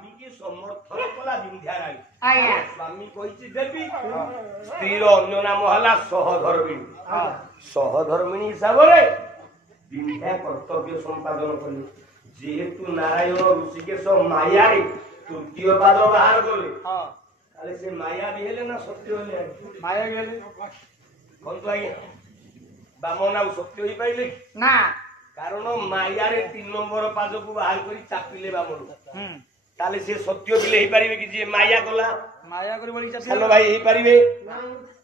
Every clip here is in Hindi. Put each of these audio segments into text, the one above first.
स्वामी की समर्थन कला विंध्याराई आज्ञा स्वामी कहिछि देवी स्त्रीर अन्य नाम हला सहधर्मिणी सहधर्मिणी हिसाब रे विंध्या कर्तव्य संपादन कले जेहेतु नारायण ऋषिकेश माया रे तृतीय पाद बाहर गले ताले से माया भी हेले ना सत्य हेले माया गेले कोन तो आज्ञा बामन आ सत्य ही पाइले ना कारण माया रे 3 नंबर पाद को बाहर करी चापिले बामन ताले से सत्य बिले ही पारिबे कि जे माया कला माया करी बड़ी चापी हेलो भाई ही पारिबे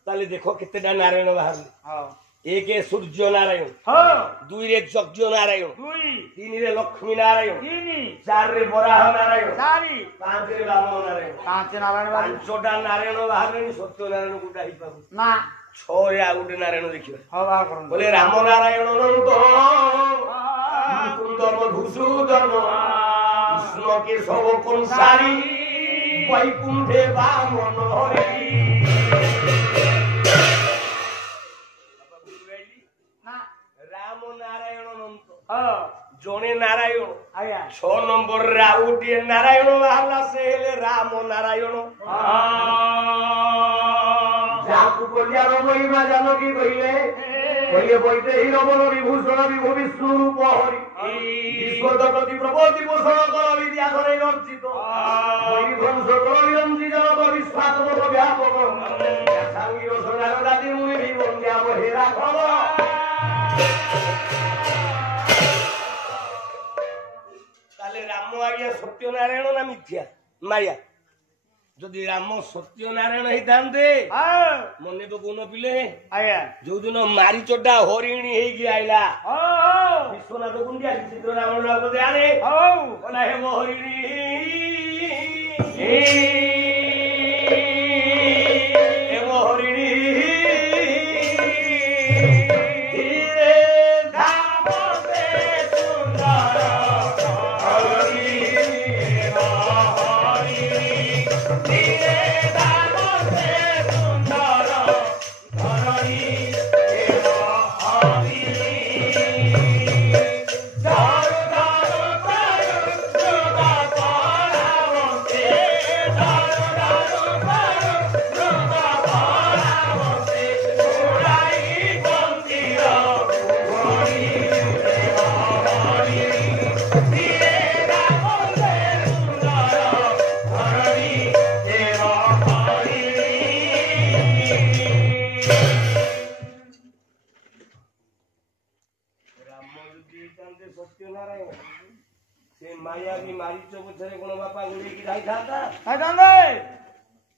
ताले देखो केतेडा नारायण बाहर हां एक है सूर्य नारायण हां दुई रे यज्ञ नारायण दुई तीन रे लक्ष्मी नारायण तीन चार रे बराह नारायण चारि पांच रे बामन नारायण पांच नारायण बाबू पांचटा नारायण बाहर रे सत्य नारायण गुटा ही पाबु ना छ रे आ गुटे नारायण देखिबे हो बाहर करन बोले राम नारायण अनंत मुकुंद मधुसूदन कृष्ण के सब कंसारी वैकुंठे बामन हरि राम नारायण अनंत जने नारायण आया 6 नंबर रे आउटे नारायण बाहरला से हेले राम नारायण जाकु कल्याण महिमा जानकी कहिले कहिले बइते ही रमण विभूषण विभू विष्णु रूप हरि विश्वजगति प्रबोधि पोषण कर विद्या करे अर्चित वैभंस कर विरंजी जगत विश्वात्मक व्यापक सांगी रसनार दादी मुनि विवंद्या बहेरा खबर ताले राम आज्ञा सत्यनारायण ना मिथ्या माया जदि राम सत्यनारायण हितांते मने तो कोन पिले आया जो दिन मारी चोडा हरिणी हेगी आइला विश्वनाथ कुंडिया चित्र राम नाम जाने कोना हे हरिणी हे हरिणी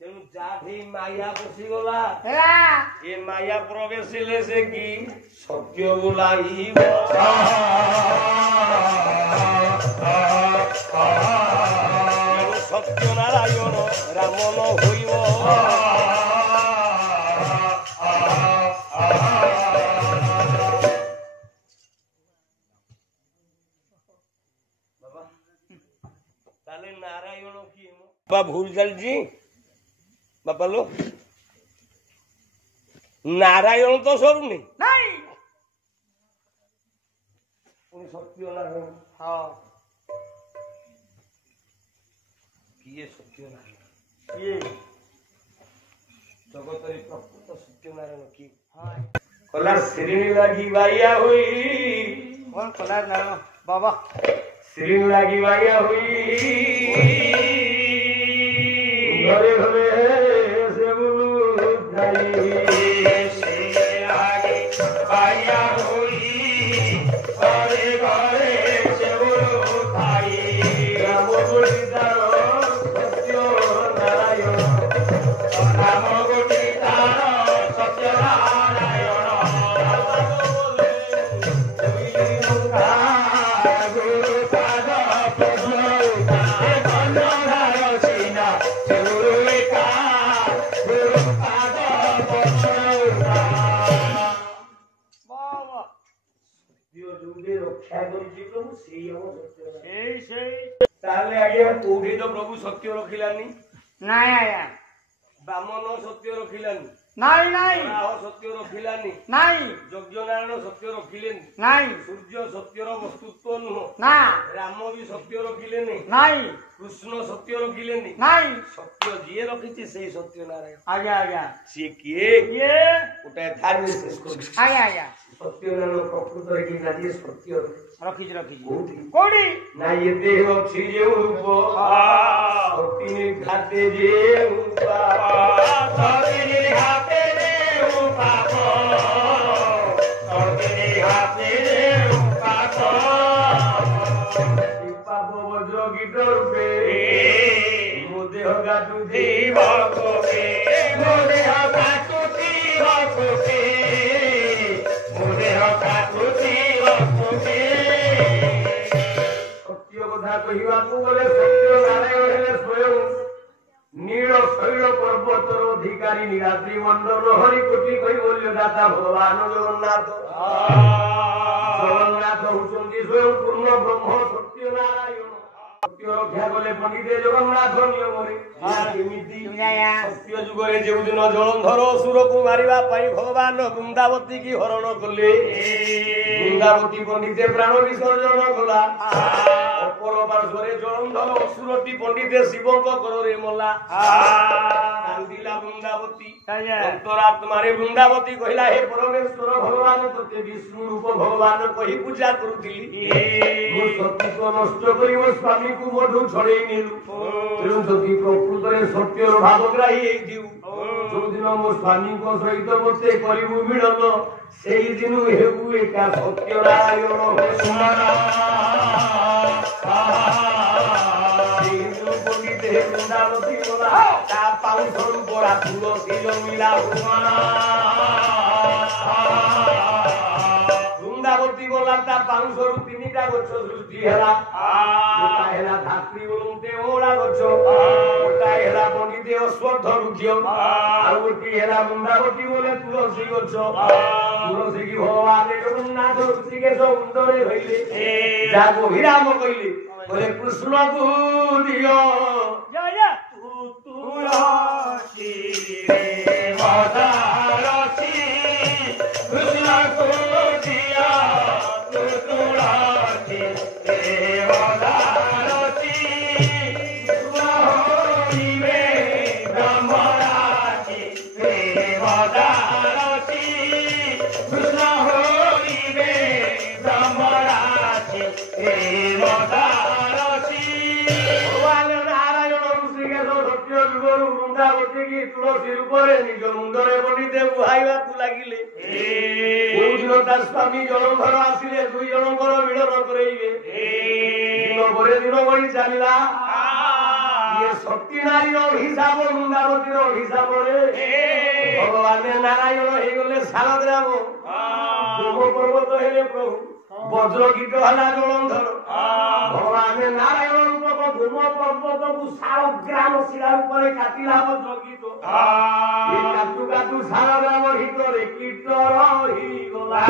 तेणु जाठी माया पशी गला ए माया प्रवेश से कि सत्य बुलाई सत्य नारायण रामन हईब नारायण की बाबा भूल चलजी बापा लो नारायण तो सरुनी नहीं सत्य नारायण हाँ किए सत्य नारायण किए जगत प्रकृत सत्य नारायण की कला श्री लगी बाइया हुई कौन कला नारायण बाबा श्री लगी बाइया हुई घरे घरे से बुलू जाई से आगे बाइया हुई घरे घरे से बुलू जाई राम गुणितार सत्य नारायण राम गुणितार सत्य नारायण प्रभु सत्य रखिलानी नहीं आया बामन सत्य रखिलानी নাই নাই ବରାହ ସତ୍ୟ ରଖିଲାନି নাই ଯଜ୍ଞ ନାରାୟଣ ସତ୍ୟ ରଖିଲେନି নাই ସୂର୍ଯ୍ୟ ସତ୍ୟର ବସ୍ତୁତ୍ୱ ନୁହଁ না ରାମ ବି ସତ୍ୟ ରଖିଲେନି নাই କୃଷ୍ଣ ସତ୍ୟ ରଖିଲେନି নাই ସତ୍ୟ ଯିଏ ରଖିଛି ସେଇ ସତ୍ୟ ନାରାୟଣ ଆଜ୍ଞା ଆଜ୍ଞା ସିଏ କିଏ ଇଏ ଗୋଟାଏ ଧାର୍ମିକ ଶେଷ କରୁଛି ଆଜ୍ଞା ଆଜ୍ଞା ସତ୍ୟ ନାରାୟଣ ପ୍ରକୃତରେ କି ନା ଯିଏ ସତ୍ୟ ରଖିଛି ରଖିଛି କୋଉଠି କୋଉଠି ନା ଏ ଦେହ ଅଛି ଯେଉଁ ରୂପ ସତୀ ନିଘାତେ ଯେଉଁ ପାପ ସତୀ ନିଘାତେ ଯେଉଁ ପାପ ସତୀ ନିଘାତେ ଯେଉଁ ପାପ ଏ ପାପ ବଜ୍ର ଗୀତ ରୂପେ ମୋ ଦେହ କାଟୁଛି ଭୋକେ ମୋ ଦେହ କାଟୁଛି ଭୋକେ ମୋ ଦେହ କାଟୁଛି ଭୋକେ ସତ୍ୟ କଥା କହିବାକୁ ଗଲେ ସତ୍ୟ ନାରାୟଣ ହେଲେ ସ୍ୱୟଂ ନୀଳ ଶୈଳ ପର୍ବତର ଅଧିକାରୀ ନୀଳାଦ୍ରି ମଣ୍ଡଳ ହରି କୋଟି କୈବଲ୍ୟ ଦାତା ଭଗବାନ ଜଗନ୍ନାଥ ଜଗନ୍ନାଥ ହଉଛନ୍ତି ସ୍ୱୟଂ ପୂର୍ଣ୍ଣ ବ୍ରହ୍ମ ସତ୍ୟ ନାରାୟଣ ସତ୍ୟ ରକ୍ଷା କଲେ ପଣ୍ଡିତେ ଜଗନ୍ନାଥ ନିୟମରେ କେମିତି ସତ୍ୟ ଯୁଗରେ ଯେଉଁଦିନ ଜଳନ୍ଧର ଅସୁରକୁ ମାରିବା ପାଇଁ ଭଗବାନ ବୃନ୍ଦାବତୀ କି ହରଣ କଲେ ବୃନ୍ଦାବତୀ ପଣ୍ଡିତେ ପ୍ରାଣ ବିସର୍ଜନ କଲା ଅପର ପାର୍ଶ୍ୱରେ ଜଳନ୍ଧର ଅସୁରଟି ପଣ୍ଡିତେ ଶିବଙ୍କ କରରେ ମଲା କାନ୍ଦିଲା ବୃନ୍ଦାବତୀ ଅନ୍ତରାତ୍ମାରେ ବୃନ୍ଦାବତୀ କହିଲା ହେ ପରମେଶ୍ୱର ଭଗବାନ ତୋତେ ବିଷ୍ଣୁ ରୂପ ଭଗବାନ କହି ପୂଜା କରୁଥିଲି ମୋ ସତୀତ୍ୱ ନଷ୍ଟ କରି ମୋ ସ୍ୱାମୀକୁ ମୋଠୁ ଛଡେଇ ନେଲୁ ତେଣୁ ଯଦି ପ୍ରକୃତରେ ସତ୍ୟର ଭାବଗ୍ରାହୀ ହେଇଥିବୁ ଯୋଉଦିନ ମୋ ସ୍ୱାମୀଙ୍କ ସହିତ ମୋତେ କରିବୁ ମିଳନ ସେଇଦିନୁ ହେବୁ ଏକା ସତ୍ୟ ନାରାୟଣ ସେଇଦିନୁ ପଣ୍ଡିତେ ବୃନ୍ଦାବତୀ ଗଲା ତା ପାଉଁଶରୁ ପରା ତୁଳସୀ ଜମିଲା ବୃନ୍ଦାବତୀ ଗଲା ତା ପାଉଁଶରୁ ତିନିଟା ଗଛ ସୃଷ୍ଟି ହେଲା ଗୋଟା ହେଲା ଧାତ୍ରୀ ବୋଲନ୍ତେ ଅଁଳା ଗଛ ଗୋଟା ହେଲା ପଣ୍ଡିତେ ଅଶ୍ୱତ୍ଥ ବୃକ୍ଷ ଆଉ ଗୋଟିଏ ହେଲା ବୃନ୍ଦାବତୀ ବୋଲେ ତୁଳସୀ ଗଛ ତୁଳସୀ କି ଭଗବାନ ଜଗନ୍ନାଥ ଋଷିକେଶ ମୁଣ୍ଡରେ ଧଇଲେ ଯାହାକୁ ଅଭିରାମ କହିଲେ କହିଲେ କୃଷ୍ଣକୁ ଦିଅ ତୁଳସୀ ରେ ମଦାରସୀ କୃଷ୍ଣକୁ ଦିଅ ତୁଳସୀ ରେ ମଦାରସୀ ହରିବେ ବ୍ରହ୍ମରାଶି ରେ ମଦାରସୀ କୃଷ୍ଣ ହରିବେ ବ୍ରହ୍ମରାଶି ରେ ମଦାରସୀ ଭଗବାନ ନାରାୟଣ ଋଷିକେଶ ସତ୍ୟ ଯୁଗରୁ ବୃନ୍ଦାବତୀ କି ତୁଳସୀ ରୂପରେ ନିଜ ମୁଣ୍ଡରେ ପଣ୍ଡିତେ ବୁହାଇବାକୁ ଲାଗିଲେ କୋଉଦିନ ତା ସ୍ୱାମୀ ଜଳନ୍ଧର ଆସିଲେ ଦୁଇ ଜଣଙ୍କର ମିଳନ କରେଇବେ ଦିନ ପରେ ଦିନ ବଢି ଚାଲିଲା ଇଏ ସତୀ ନାରୀର ଅଭିଶାପ ବୃନ୍ଦାବତୀର ଅଭିଶାପରେ ଭଗବାନ ନାରାୟଣ ହେଇଗଲେ ଶାଳଗ୍ରାମ ଗୋମ ପର୍ବତ ହେଲେ ପ୍ରଭୁ ବଜ୍ର ଗୀତ ହେଲା ଜଳନ୍ଧର ଭଗବାନ ନାରାୟଣ ରୂପକ ଗୋମ ପର୍ବତକୁ ଶାଳଗ୍ରାମ ଶିଳା ଉପରେ କାଟିଲା ବଜ୍ର ଗୀତ କାଟୁ କାଟୁ ଶାଳଗ୍ରାମ ଭିତରେ କୀଟ ରହିଗଲା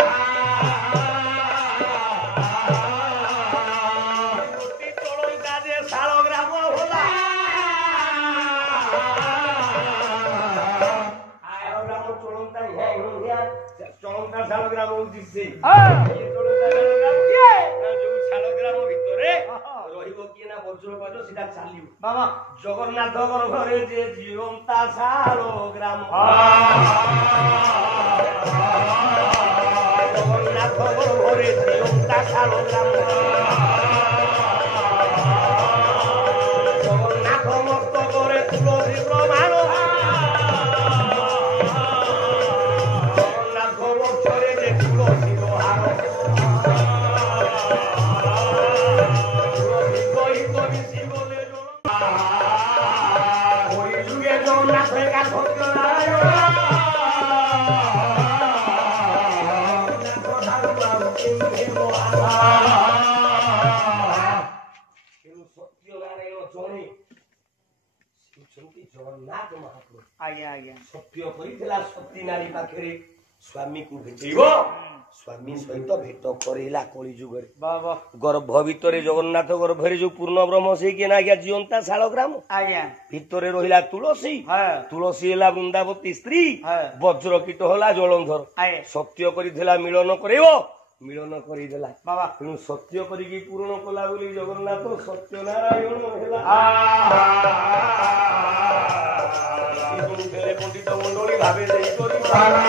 ଚଳନ୍ତା ଯେ ଶାଳଗ୍ରାମ ହେଲା ଚଳନ୍ତା ଚଳନ୍ତା ଶାଳଗ୍ରାମ ହଉଛି ସେଇ ଯୋଉ ଶାଳଗ୍ରାମ ଭିତରେ ରହିବ କିଏ ନା ବଜ୍ରପାତ ସେଟା ଚାଲିବ ବାବା ଜଗନ୍ନାଥଙ୍କର ଘରେ ଯେ ଜୀବନ୍ତା ଶାଳଗ୍ରାମ ଜଗନ୍ନାଥଙ୍କର ଘରେ ଜୀବନ୍ତା ଶାଳଗ୍ରାମ ଜଗନ୍ନାଥ ମସ୍ତକରେ ତୁଳସୀ ପ୍ରମାଣ ଜଗନ୍ନାଥ ବକ୍ଷରେ ଯେ ତୁଳସୀର ହାର ତୁଳସୀ ସହିତ ମିଶି ଗଲେ ଯୁଗେ ଜଗନ୍ନାଥ ଏକା ସତ୍ୟ ନାରାୟଣ ଜଗନ୍ନାଥ ମହାପ୍ରଭୁ ଆଜ୍ଞା ଆଜ୍ଞା ସତ୍ୟ କରିଥିଲା ସତୀ ନାରୀ ପାଖରେ ସ୍ୱାମୀକୁ ଭେଟେଇବ ସ୍ୱାମୀ ସହିତ ଭେଟ କରେଇଲା କଳି ଯୁଗରେ ବାବା ଗର୍ଭ ଭିତରେ ଜଗନ୍ନାଥ ଗର୍ଭରେ ଯୋଉ ପୂର୍ଣ୍ଣ ବ୍ରହ୍ମ ସେଇ କିନା ଆଜ୍ଞା ଜିଅନ୍ତା ଶାଳ ଗ୍ରାମ ଆଜ୍ଞା ଭିତରେ ରହିଲା ତୁଳସୀ ହଁ ତୁଳସୀ ହେଲା ବୃନ୍ଦାବତୀ ସ୍ତ୍ରୀ ହଁ ବଜ୍ର କୀଟ ହେଲା ଜଳନ୍ଧର ଆଜ୍ଞା ସତ୍ୟ କରିଥିଲା ମିଳନ କରେଇବ ମିଳନ କରିଦେଲା ବାବା ତେଣୁ ସତ୍ୟ କରିକି ପୂରଣ କଲା ବୋଲି ଜଗନ୍ନାଥ ସତ୍ୟନାରାୟଣ ହେଲା ପଣ୍ଡିତ ମଣ୍ଡଳୀ ଭାବେ ଦେଇ କରି